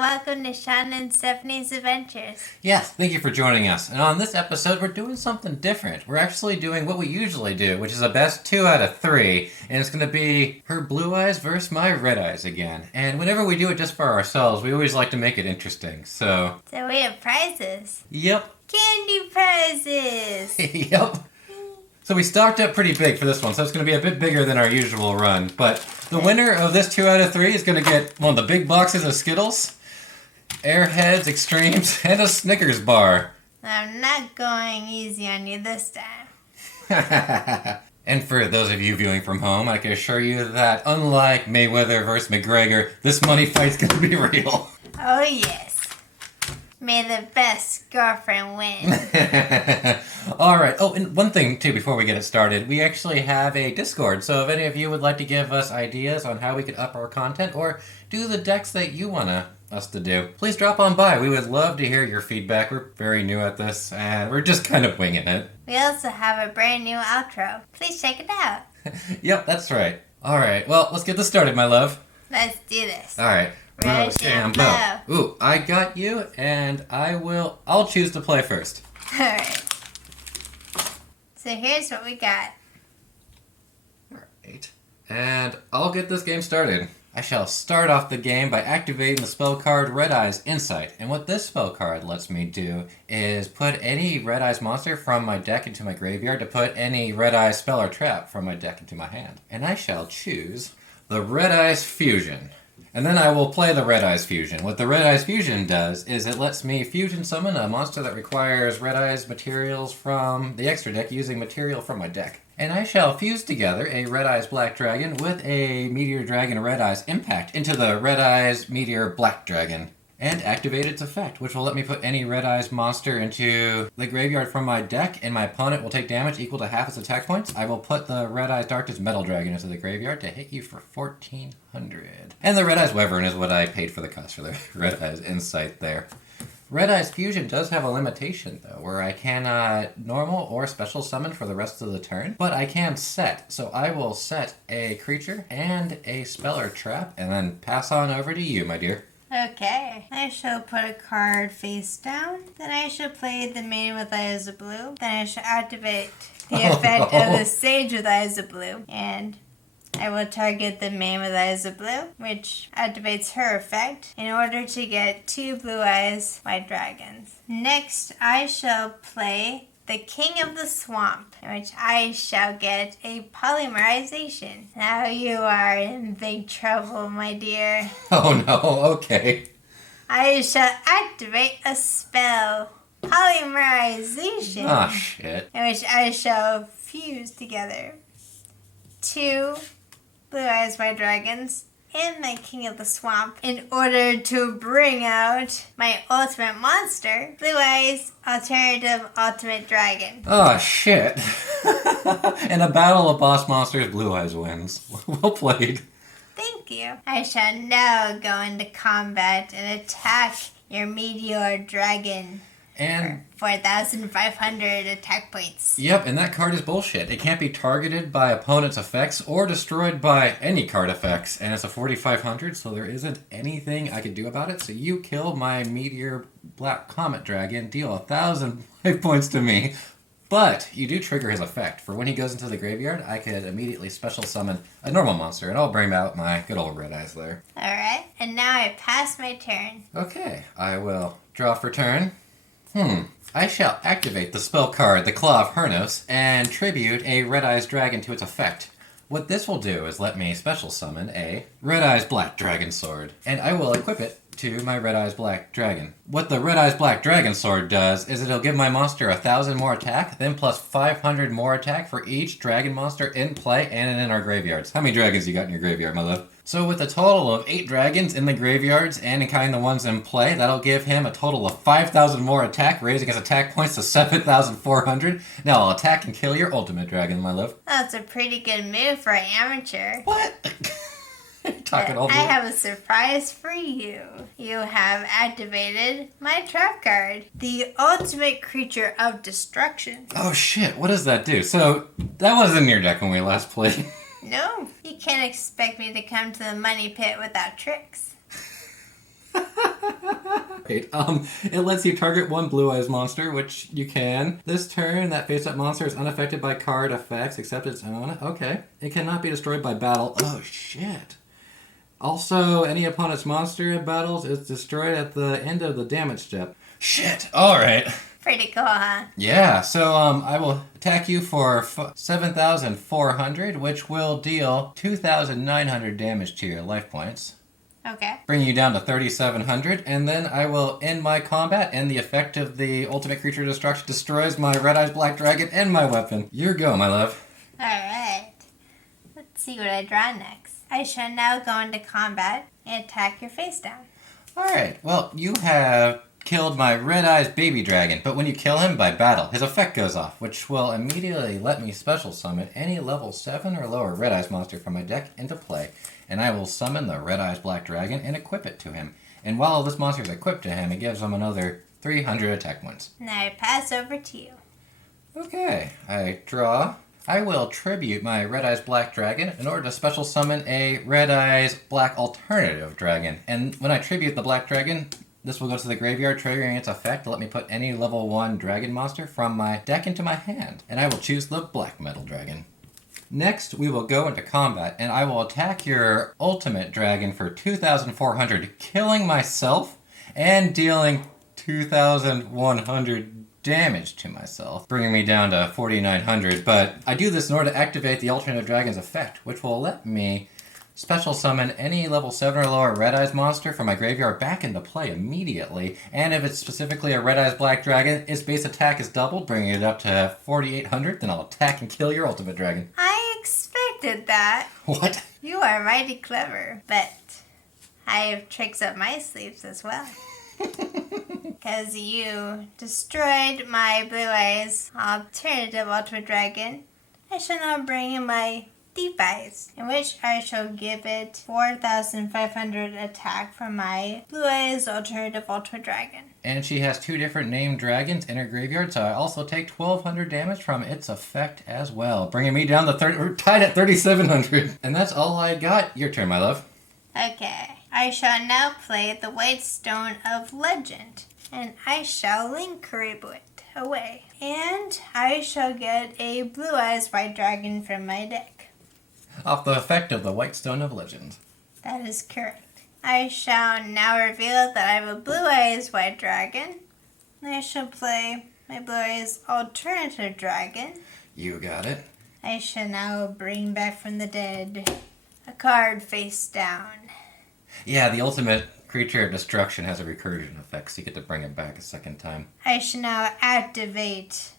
welcome to Sean and Stephanie's Adventures. Yes, thank you for joining us. And on this episode, we're doing something different. We're actually doing what we usually do, which is a best 2 out of 3. And it's going to be her blue eyes versus my red eyes again. And whenever we do it just for ourselves, we always like to make it interesting. So we have prizes. Yep. Candy prizes. Yep. So we stocked up pretty big for this one, so it's going to be a bit bigger than our usual run. But the winner of this 2 out of 3 is going to get one of the big boxes of Skittles, Airheads, Extremes, and a Snickers bar. I'm not going easy on you this time. And for those of you viewing from home, I can assure you that unlike Mayweather versus McGregor, this money fight's going to be real. Oh yes. May the best girlfriend win. Alright, oh, and one thing too before we get it started, we actually have a Discord, so if any of you would like to give us ideas on how we could up our content or do the decks that you want us to do, please drop on by. We would love to hear your feedback. We're very new at this and we're just kind of winging it. We also have a brand new outro. Please check it out. Yep, that's right. Alright, well, let's get this started, my love. Let's do this. Alright. Rochambeau. Ooh, I got you, and I'll choose to play first. Alright. So here's what we got. Alright. And I'll get this game started. I shall start off the game by activating the spell card Red Eyes Insight. And what this spell card lets me do is put any Red Eyes monster from my deck into my graveyard to put any Red Eyes spell or trap from my deck into my hand. And I shall choose the Red Eyes Fusion. And then I will play the Red Eyes Fusion. What the Red Eyes Fusion does is it lets me fusion summon a monster that requires Red Eyes materials from the extra deck using material from my deck. And I shall fuse together a Red Eyes Black Dragon with a Meteor Dragon Red Eyes Impact into the Red Eyes Meteor Black Dragon. And activate its effect, which will let me put any Red Eyes monster into the graveyard from my deck, and my opponent will take damage equal to half its attack points. I will put the Red Eyes Darkness Metal Dragon into the graveyard to hit you for 1,400. And the Red Eyes Wyvern is what I paid for the cost for the Red Eyes Insight there. Red Eyes Fusion does have a limitation, though, where I cannot normal or special summon for the rest of the turn, but I can set. So I will set a creature and a spell or trap, and then pass on over to you, my dear. Okay, I shall put a card face down. Then I shall play the Maiden with Eyes of Blue. Then I shall activate the effect of the Sage with Eyes of Blue. And I will target the Maiden with Eyes of Blue, which activates her effect, in order to get 2 Blue Eyes White Dragons. Next, I shall play the King of the Swamp, in which I shall get a polymerization. Now you are in big trouble, my dear. Oh no, okay. I shall activate a spell, polymerization. Ah, shit. In which I shall fuse together 2 Blue Eyes White Dragons and my King of the Swamp in order to bring out my ultimate monster, Blue Eyes Alternative Ultimate Dragon. Oh, shit. In a battle of boss monsters, Blue Eyes wins. Well played. Thank you. I shall now go into combat and attack your Meteor Dragon. And 4,500 attack points. Yep, and that card is bullshit. It can't be targeted by opponent's effects or destroyed by any card effects. And it's a 4,500, so there isn't anything I could do about it. So you kill my Meteor Black Comet Dragon, deal 1,000 life points to me. But you do trigger his effect. For when he goes into the graveyard, I could immediately special summon a normal monster, and I'll bring out my good old Red Eyes there. Alright, and now I pass my turn. Okay, I will draw for turn. I shall activate the spell card, the Claw of Hernos, and tribute a Red Eyes Dragon to its effect. What this will do is let me special summon a Red Eyes Black Dragon Sword, and I will equip it to my Red Eyes Black Dragon. What the Red Eyes Black Dragon Sword does is it'll give my monster 1,000 more attack, then plus 500 more attack for each dragon monster in play and in our graveyards. How many dragons you got in your graveyard, my love? So with a total of 8 dragons in the graveyards and including the ones in play, that'll give him a total of 5,000 more attack, raising his attack points to 7,400. Now I'll attack and kill your ultimate dragon, my love. That's a pretty good move for an amateur. What? Talking all I have a surprise for you. You have activated my trap card, the ultimate creature of destruction. Oh shit, what does that do? So, that was in your deck when we last played. No, you can't expect me to come to the money pit without tricks. great. It lets you target one Blue Eyes monster, which you can. This turn, that face-up monster is unaffected by card effects except its own. Okay. It cannot be destroyed by battle. Oh, shit. Also, any opponent's monster in battles is destroyed at the end of the damage step. Shit. All right. Pretty cool, huh? Yeah, so I will attack you for 7,400, which will deal 2,900 damage to your life points. Okay. Bringing you down to 3,700, and then I will end my combat, and the effect of the ultimate creature destruction destroys my Red Eyes Black Dragon and my weapon. Your go, my love. Alright. Let's see what I draw next. I shall now go into combat and attack your face down. Alright, well, you have killed my Red Eyes Baby Dragon, but when you kill him by battle, his effect goes off, which will immediately let me special summon any level 7 or lower Red Eyes monster from my deck into play, and I will summon the Red Eyes Black Dragon and equip it to him. And while this monster is equipped to him, it gives him another 300 attack points. Now I pass over to you. Okay, I draw. I will tribute my Red Eyes Black Dragon in order to special summon a Red Eyes Black Alternative Dragon. And when I tribute the Black Dragon, this will go to the graveyard, triggering its effect to let me put any level 1 dragon monster from my deck into my hand. And I will choose the Black Metal Dragon. Next, we will go into combat, and I will attack your ultimate dragon for 2,400, killing myself and dealing 2,100 damage to myself, bringing me down to 4,900. But I do this in order to activate the alternative dragon's effect, which will let me special summon any level 7 or lower Red Eyes monster from my graveyard back into play immediately. And if it's specifically a Red Eyes Black Dragon, its base attack is doubled, bringing it up to 4,800. Then I'll attack and kill your ultimate dragon. I expected that. What? You are mighty clever, but I have tricks up my sleeves as well. Because you destroyed my Blue Eyes alternative ultimate dragon, I shall now bring in my Deep Eyes, in which I shall give it 4,500 attack from my Blue Eyes alternative ultimate dragon. And she has 2 different named dragons in her graveyard, so I also take 1,200 damage from its effect as well, bringing me down to we're tied at 3,700. And that's all I got. Your turn, my love. Okay. I shall now play the White Stone of Legend, and I shall link Karibu it away. And I shall get a Blue Eyes White Dragon from my deck. Off the effect of the White Stone of Legend. That is correct. I shall now reveal that I have a Blue Eyes White Dragon. I shall play my Blue Eyes Alternative Dragon. You got it. I shall now bring back from the dead a card face down. Yeah, the ultimate creature of destruction has a recursion effect, so you get to bring it back a second time. I shall now activate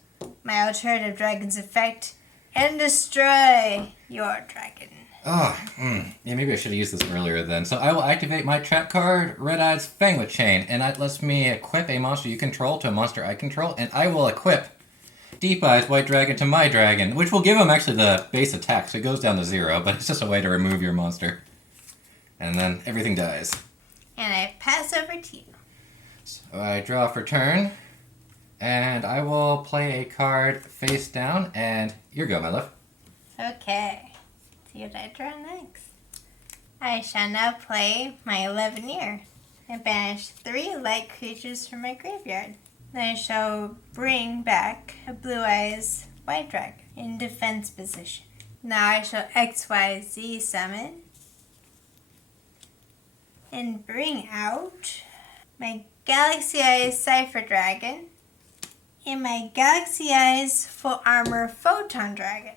my Alternative Dragon's effect and destroy your dragon. Oh, yeah, maybe I should have used this earlier then. So I will activate my trap card, Red Eyes Fanglet Chain, and that lets me equip a monster you control to a monster I control, and I will equip Deep Eyes White Dragon to my dragon, which will give him actually the base attack, so it goes down to 0, but it's just a way to remove your monster. And then everything dies. And I pass over to you. So I draw for turn, and I will play a card face down, and your go, my love. Okay. See what I draw next. I shall now play my 11-year. I banish 3 light creatures from my graveyard. Then I shall bring back a Blue Eyes White Dragon in defense position. Now I shall XYZ summon and bring out my Galaxy Eyes Cypher Dragon and my Galaxy Eyes Full Armor Photon Dragon.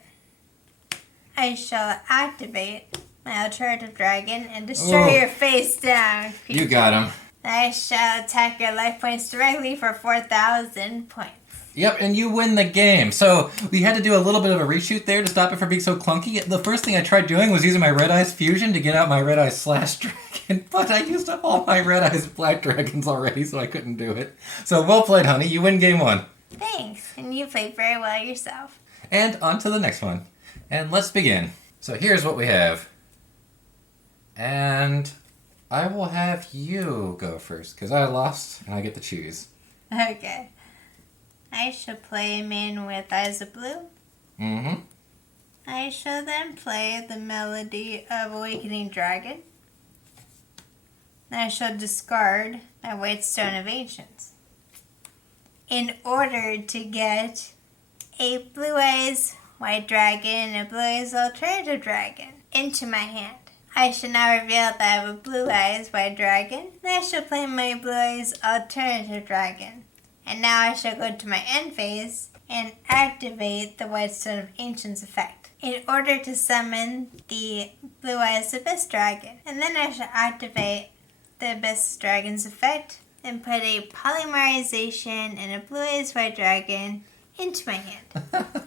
I shall activate my alternative dragon and destroy your face down. You got him. I shall attack your life points directly for 4,000 points. Yep, and you win the game. So we had to do a little bit of a reshoot there to stop it from being so clunky. The first thing I tried doing was using my Red Eyes Fusion to get out my Red Eyes Slash Dragon, but I used up all my Red Eyes Black Dragons already, so I couldn't do it. So well played, honey. You win game 1. Thanks, and you played very well yourself. And on to the next one. And let's begin. So here's what we have. And I will have you go first, because I lost and I get to choose. Okay. I shall play a man with Eyes of Blue. Mm-hmm. I shall then play the Melody of Awakening Dragon. I shall discard my White Stone of Ancients in order to get a Blue Eyes White Dragon and a Blue Eyes Alternative Dragon into my hand. I shall now reveal that I have a Blue Eyes White Dragon, and I shall play my Blue Eyes Alternative Dragon. And now I shall go to my end phase and activate the White Stone of Ancients effect in order to summon the Blue Eyes Abyss Dragon. And then I shall activate the Abyss Dragon's effect and put a Polymerization and a Blue Eyes White Dragon into my hand.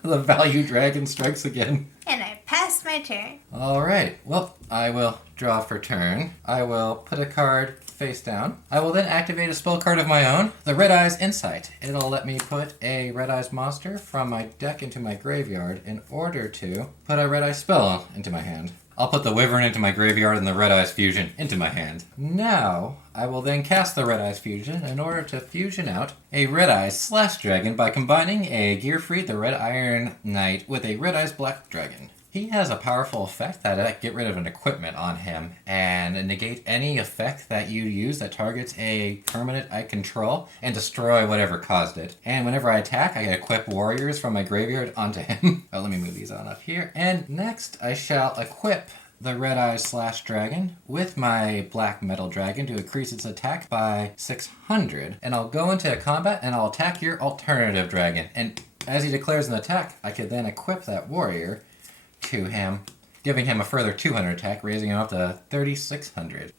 The value dragon strikes again. And I passed my turn. Alright, well, I will draw for turn. I will put a card face down. I will then activate a spell card of my own, the Red Eyes Insight. It'll let me put a Red Eyes monster from my deck into my graveyard in order to put a Red Eyes spell into my hand. I'll put the Wyvern into my graveyard and the Red Eyes Fusion into my hand. Now, I will then cast the Red Eyes Fusion in order to fusion out a Red Eyes Slash Dragon by combining a Gearfried the Red Iron Knight with a Red Eyes Black Dragon. He has a powerful effect that get rid of an equipment on him and negate any effect that you use that targets a permanent I control and destroy whatever caused it. And whenever I attack, I equip warriors from my graveyard onto him. Oh, let me move these on up here. And next, I shall equip the Red Eyes Slash Dragon with my Black Metal Dragon to increase its attack by 600. And I'll go into combat and I'll attack your alternative dragon. And as he declares an attack, I could then equip that warrior to him, giving him a further 200 attack, raising him up to 3,600.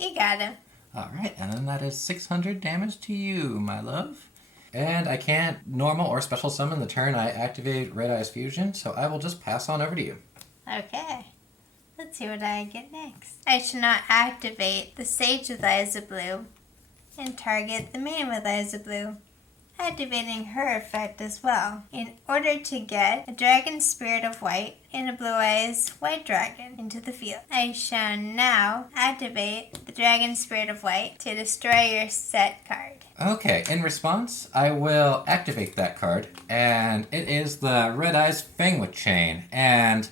You got him. Alright, and then that is 600 damage to you, my love. And I can't normal or special summon the turn I activate Red Eyes Fusion, so I will just pass on over to you. Okay. Let's see what I get next. I shall now activate the Sage with Eyes of Blue and target the main with Eyes of Blue, activating her effect as well, in order to get a Dragon Spirit of White and a Blue Eyes White Dragon into the field. I shall now activate the Dragon Spirit of White to destroy your set card. Okay, in response, I will activate that card, and it is the Red Eyes Fangwith Chain, and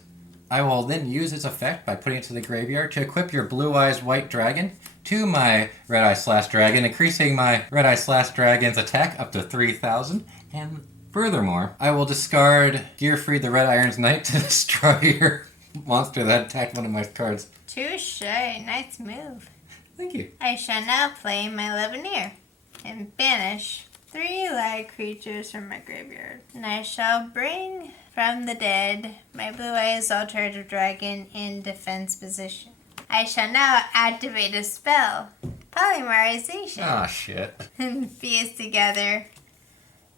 I will then use its effect by putting it to the graveyard to equip your Blue Eyes White Dragon to my Red Eye Slash Dragon, increasing my Red Eye Slash Dragon's attack up to 3,000. And furthermore, I will discard Gearfried the Red Iron's Knight to destroy your monster that attacked one of my cards. Touche, nice move. Thank you. I shall now play my Levineer and banish 3 light creatures from my graveyard. And I shall bring from the dead my Blue Eyes Alternative Dragon in defense position. I shall now activate a spell, Polymerization. Ah, shit. And fuse together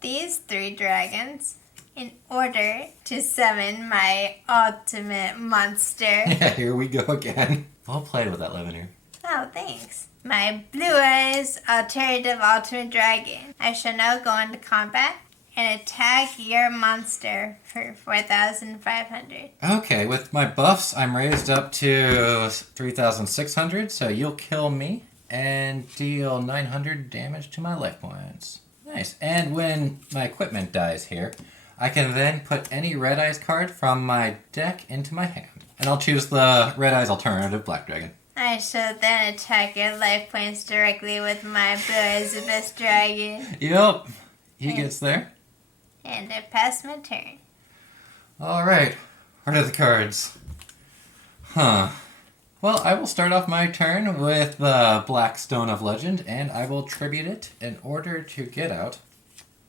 these 3 dragons in order to summon my ultimate monster. Yeah, here we go again. Well played with that, Levineer. Oh, thanks. My Blue Eyes Alternative Ultimate Dragon. I shall now go into combat and attack your monster for 4,500. Okay, with my buffs, I'm raised up to 3,600, so you'll kill me and deal 900 damage to my life points. Nice. And when my equipment dies here, I can then put any Red Eyes card from my deck into my hand. And I'll choose the Red Eyes Alternative Black Dragon. I shall then attack your life points directly with my Blue Eyes Abyss Dragon. Yup. He gets there. And I pass my turn. Alright. What are the cards? Huh. Well, I will start off my turn with the Black Stone of Legend, and I will tribute it in order to get out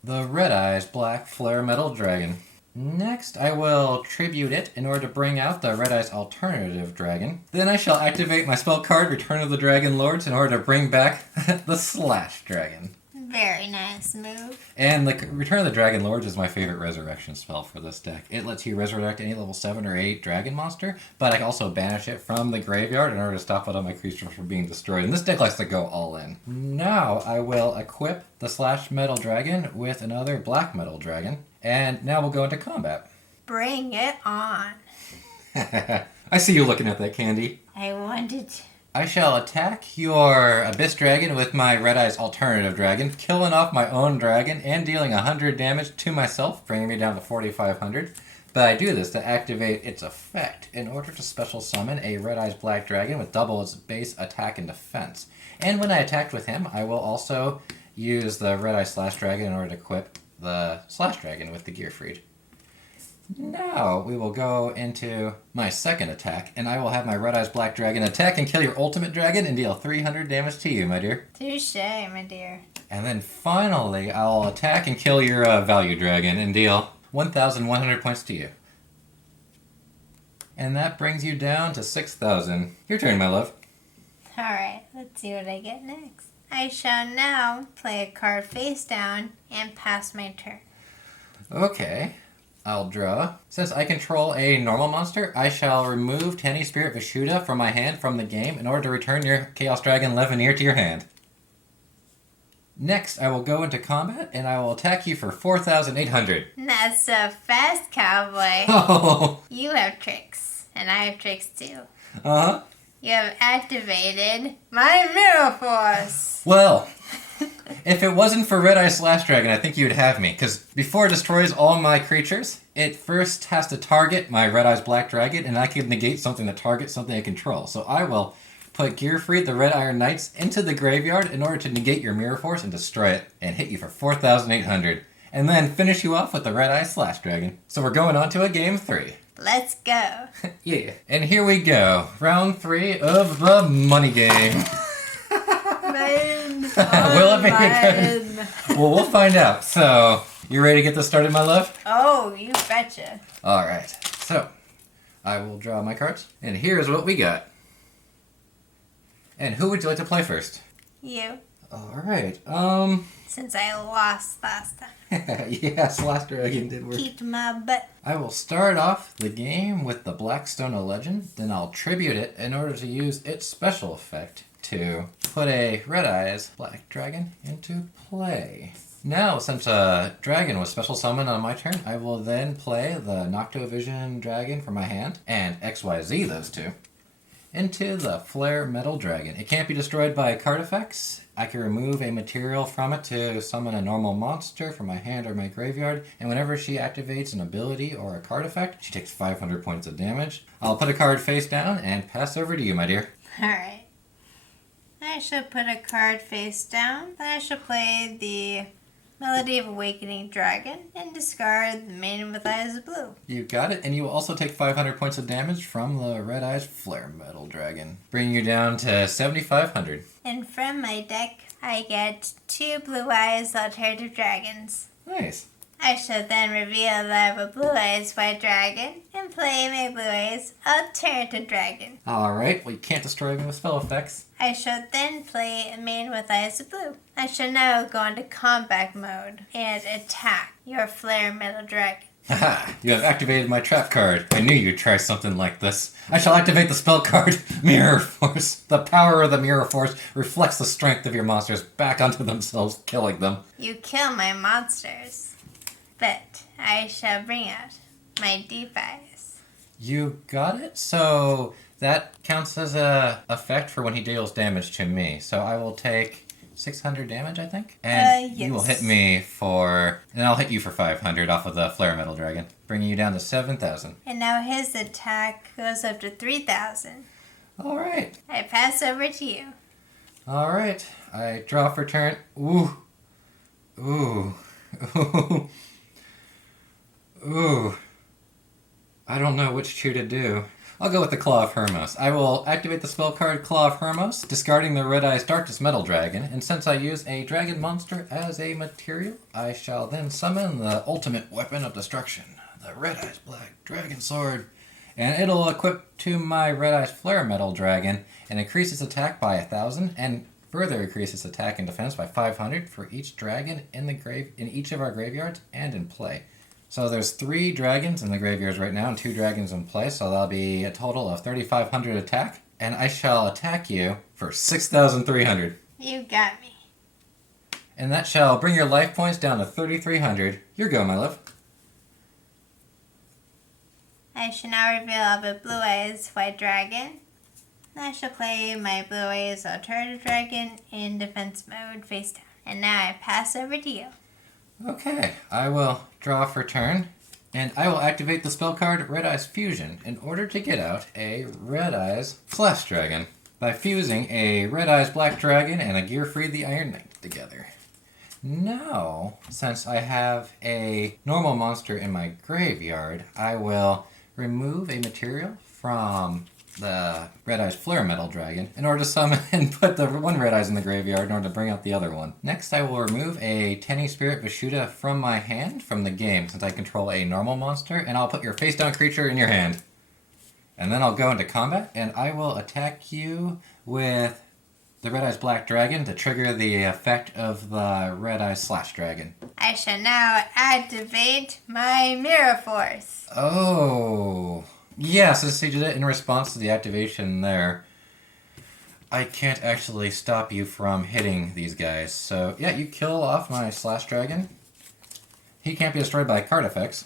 the Red Eyes Black Flare Metal Dragon. Next, I will tribute it in order to bring out the Red Eyes Alternative Dragon. Then I shall activate my spell card, Return of the Dragon Lords, in order to bring back the Slash Dragon. Very nice move. And the Return of the Dragon Lords is my favorite resurrection spell for this deck. It lets you resurrect any level 7 or 8 dragon monster, but I can also banish it from the graveyard in order to stop one of my creatures from being destroyed. And this deck likes to go all in. Now I will equip the Slash Metal Dragon with another Black Metal Dragon. And now we'll go into combat. Bring it on. I see you looking at that, Candy. I wanted to. I shall attack your Abyss Dragon with my Red Eyes Alternative Dragon, killing off my own dragon and dealing 100 damage to myself, bringing me down to 4,500. But I do this to activate its effect in order to special summon a Red Eyes Black Dragon with double its base attack and defense. And when I attacked with him, I will also use the Red Eye Slash Dragon in order to equip the Slash Dragon with the Gearfried. Now we will go into my second attack, and I will have my Red Eyes Black Dragon attack and kill your ultimate dragon and deal 300 damage to you, my dear. Touche, my dear. And then finally, I'll attack and kill your Value Dragon and deal 1,100 points to you. And that brings you down to 6,000. Your turn, my love. Alright, let's see what I get next. I shall now play a card face down and pass my turn. Okay. I'll draw. Since I control a normal monster, I shall remove Tenny Spirit Vishuda from my hand from the game in order to return your Chaos Dragon Levineer to your hand. Next, I will go into combat and I will attack you for 4,800. Not so fast, cowboy. Oh! You have tricks, and I have tricks too. Uh-huh. You have activated my Mirror Force. Well, if it wasn't for Red Eye Slash Dragon, I think you would have me. Because before it destroys all my creatures, it first has to target my Red Eyes Black Dragon, and I can negate something that targets something I control. So I will put Gearfried, the Red Iron Knights, into the graveyard in order to negate your Mirror Force and destroy it, and hit you for 4,800. And then finish you off with the Red Eye Slash Dragon. So we're going on to a game 3. Let's go. Yeah. And here we go. Round 3 of the money game. Mine. Will it be good? Well, we'll find out. So, you ready to get this started, my love? Oh, you betcha. Alright. So, I will draw my cards. And here's what we got. And who would you like to play first? You. Alright. Since I lost last time. Yes, last dragon did work. Kicked my butt. I will start off the game with the Blackstone of Legend, then I'll tribute it in order to use its special effect to put a Red Eyes Black Dragon into play. Now, since a dragon was special summoned on my turn, I will then play the Noctovision Dragon from my hand, and XYZ those two, into the Flare Metal Dragon. It can't be destroyed by card effects. I can remove a material from it to summon a normal monster from my hand or my graveyard, and whenever she activates an ability or a card effect, she takes 500 points of damage. I'll put a card face down and pass over to you, my dear. Alright. I shall put a card face down. Then I shall play the Melody of Awakening Dragon and discard the Maiden with Eyes of Blue. You got it, and you will also take 500 points of damage from the Red Eyes Flare Metal Dragon, bringing you down to 7,500. And from my deck, I get 2 Blue Eyes Alternative Dragons. Nice. I shall then reveal that I have a Blue Eyes White Dragon and play my Blue Eyes Alternative Dragon. Alright, well you can't destroy me with spell effects. I shall then play a Maiden with Eyes of Blue. I shall now go into combat mode and attack your Flare Metal Dragon. Haha, you have activated my trap card. I knew you'd try something like this. I shall activate the spell card, Mirror Force. The power of the Mirror Force reflects the strength of your monsters back onto themselves, killing them. You kill my monsters, but I shall bring out my Deep Eyes. You got it? So that counts as a effect for when he deals damage to me. So I will take 600 damage, I think? And yes. You will hit me for... And I'll hit you for 500 off of the Flare Metal Dragon, bringing you down to 7,000. And now his attack goes up to 3,000. Alright. I pass over to you. Alright. I draw for turn. Ooh. Ooh. Ooh. Ooh. I don't know which two to do. I'll go with the Claw of Hermos. I will activate the spell card Claw of Hermos, discarding the Red Eyes Darkness Metal Dragon, and since I use a dragon monster as a material, I shall then summon the ultimate weapon of destruction, the Red Eyes Black Dragon Sword. And it'll equip to my Red Eyes Flare Metal Dragon and increase its attack by 1,000, and further increase its attack and defense by 500 for each dragon in each of our graveyards and in play. So there's 3 dragons in the graveyards right now and 2 dragons in play, so that'll be a total of 3,500 attack. And I shall attack you for 6,300. You got me. And that shall bring your life points down to 3,300. Your go, my love. I shall now reveal I have a Blue Eyes White Dragon. I shall play my Blue Eyes Alternative Dragon in defense mode face down. And now I pass over to you. Okay, I will draw for turn, and I will activate the spell card Red Eyes Fusion in order to get out a Red Eyes Slash Dragon. by fusing a Red Eyes Black Dragon and a Gearfried the Iron Knight together. Now, since I have a normal monster in my graveyard, I will remove a material from the Red Eyes Flare Metal Dragon in order to summon and put the one Red Eyes in the graveyard in order to bring out the other one. Next, I will remove a Tenny Spirit Vishuda from my hand from the game since I control a normal monster, and I'll put your face down creature in your hand. And then I'll go into combat and I will attack you with the Red Eyes Black Dragon to trigger the effect of the Red Eyes Slash Dragon. I shall now activate my Mirror Force. Oh. Yeah, since he did it in response to the activation there, I can't actually stop you from hitting these guys. So, yeah, you kill off my Slash Dragon. He can't be destroyed by card effects,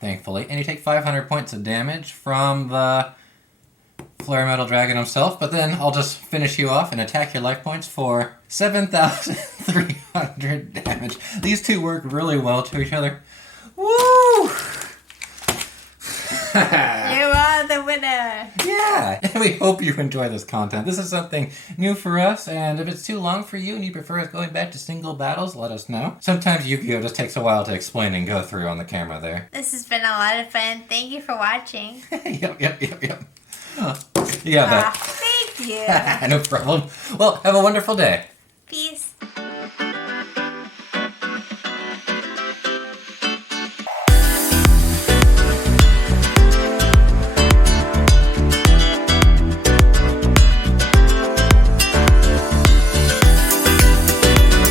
thankfully. And you take 500 points of damage from the Flare Metal Dragon himself, but then I'll just finish you off and attack your life points for 7,300 damage. These two work really well to each other. Woo! You are the winner! Yeah! And we hope you enjoy this content. This is something new for us, and if it's too long for you and you prefer us going back to single battles, let us know. Sometimes Yugioh just takes a while to explain and go through on the camera there. This has been a lot of fun. Thank you for watching. Yep. You got that. Thank you. No problem. Well, have a wonderful day.